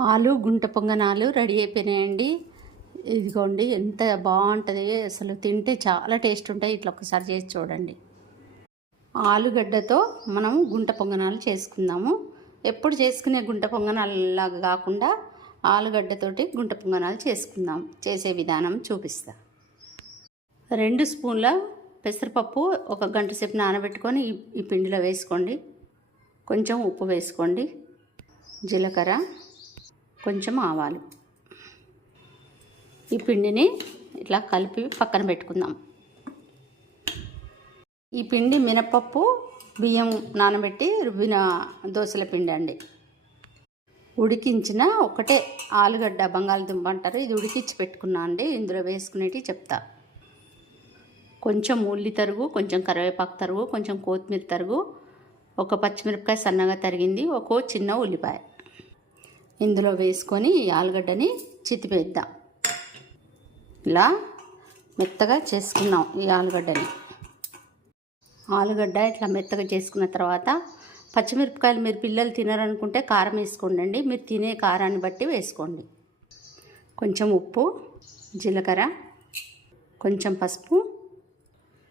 ఆలు గుంట పొంగనాలు రెడీ అయిపోయినాయండి. ఇదిగోండి ఎంత బాగుంటుంది, అసలు తింటే చాలా టేస్ట్ ఉంటాయి. ఇట్లా ఒకసారి చేసి చూడండి. ఆలుగడ్డతో మనం గుంట పొంగనాలు చేసుకుందాము. ఎప్పుడు చేసుకునే గుంట పొంగనాలులాగా కాకుండా ఆలుగడ్డతోటి గుంట పొంగనాలు చేసుకుందాం. చేసే విధానం చూపిస్తా. 2 స్పూన్ల పెసరపప్పు ఒక గంట సేపు నానబెట్టుకొని ఈ పిండిలో వేసుకోండి. కొంచెం ఉప్పు వేసుకోండి, జీలకర్ర, కొంచెం ఆవాలు. ఈ పిండిని ఇట్లా కలిపి పక్కన పెట్టుకుందాం. ఈ పిండి మినపప్పు బియ్యం నానబెట్టి రుబ్బిన దోశల పిండి అండి. ఉడికించిన ఒకటే ఆలుగడ్డ బంగాళదుంప అంటారు, ఇది ఉడికించి పెట్టుకున్నా అండి. ఇందులో వేసుకునేటి చెప్తా. కొంచెం ఉల్లి తరుగు, కొంచెం కరివేపాకు తరుగు, కొంచెం కొత్తిమీర తరుగు, ఒక పచ్చిమిరపకాయ సన్నగా తరిగింది, ఒక చిన్న ఉల్లిపాయ ఇందులో వేసుకొని ఈ ఆలుగడ్డని చితిపేద్దాం. ఇలా మెత్తగా చేసుకున్నాం ఈ ఆలుగడ్డని. ఆలుగడ్డ ఇట్లా మెత్తగా చేసుకున్న తర్వాత పచ్చిమిరపకాయలు మీరు పిల్లలు తినరనుకుంటే కారం వేసుకోండి. మీరు తినే కారాన్ని బట్టి వేసుకోండి. కొంచెం ఉప్పు, జీలకర్ర, కొంచెం పసుపు,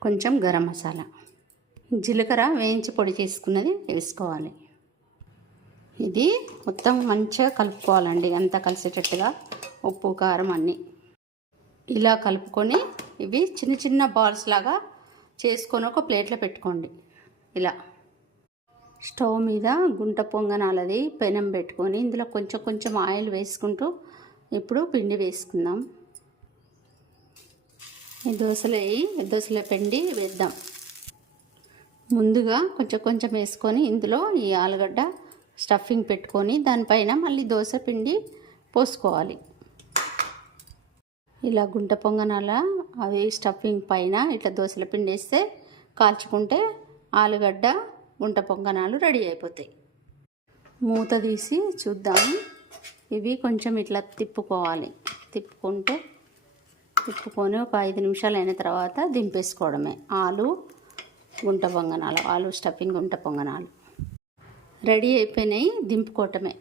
కొంచెం గరం మసాలా. జీలకర్ర వేయించి పొడి చేసుకున్నది వేసుకోవాలి. ఇది మొత్తం మంచిగా కలుపుకోవాలండి, అంతా కలిసేటట్టుగా ఉప్పు కారం అన్నీ. ఇలా కలుపుకొని ఇవి చిన్న చిన్న బాల్స్ లాగా చేసుకొని ఒక ప్లేట్లో పెట్టుకోండి. ఇలా స్టవ్ మీద గుంట పొంగనాలది పెనం పెట్టుకొని ఇందులో కొంచెం కొంచెం ఆయిల్ వేసుకుంటూ ఇప్పుడు పిండి వేసుకుందాం. ఈ దోశల పిండి వేద్దాం. ముందుగా కొంచెం కొంచెం వేసుకొని ఇందులో ఈ ఆలుగడ్డ స్టఫింగ్ పెట్టుకొని దానిపైన మళ్ళీ దోశ పిండి పోసుకోవాలి. ఇలా గుంట పొంగనాల అవి స్టఫింగ్ పైన ఇట్లా దోశల పిండి వేస్తే కాల్చుకుంటే ఆలుగడ్డ గుంట పొంగనాలు రెడీ అయిపోతాయి. మూత తీసి చూద్దాము. ఇవి కొంచెం ఇట్లా తిప్పుకోవాలి. తిప్పుకొని ఒక 5 నిమిషాలు అయిన తర్వాత దింపేసుకోవడమే. ఆలు గుంట పొంగనాలు, ఆలు స్టఫింగ్ గుంట పొంగనాలు రెడీ అయిపోయినాయి. దింపుకోవటమే.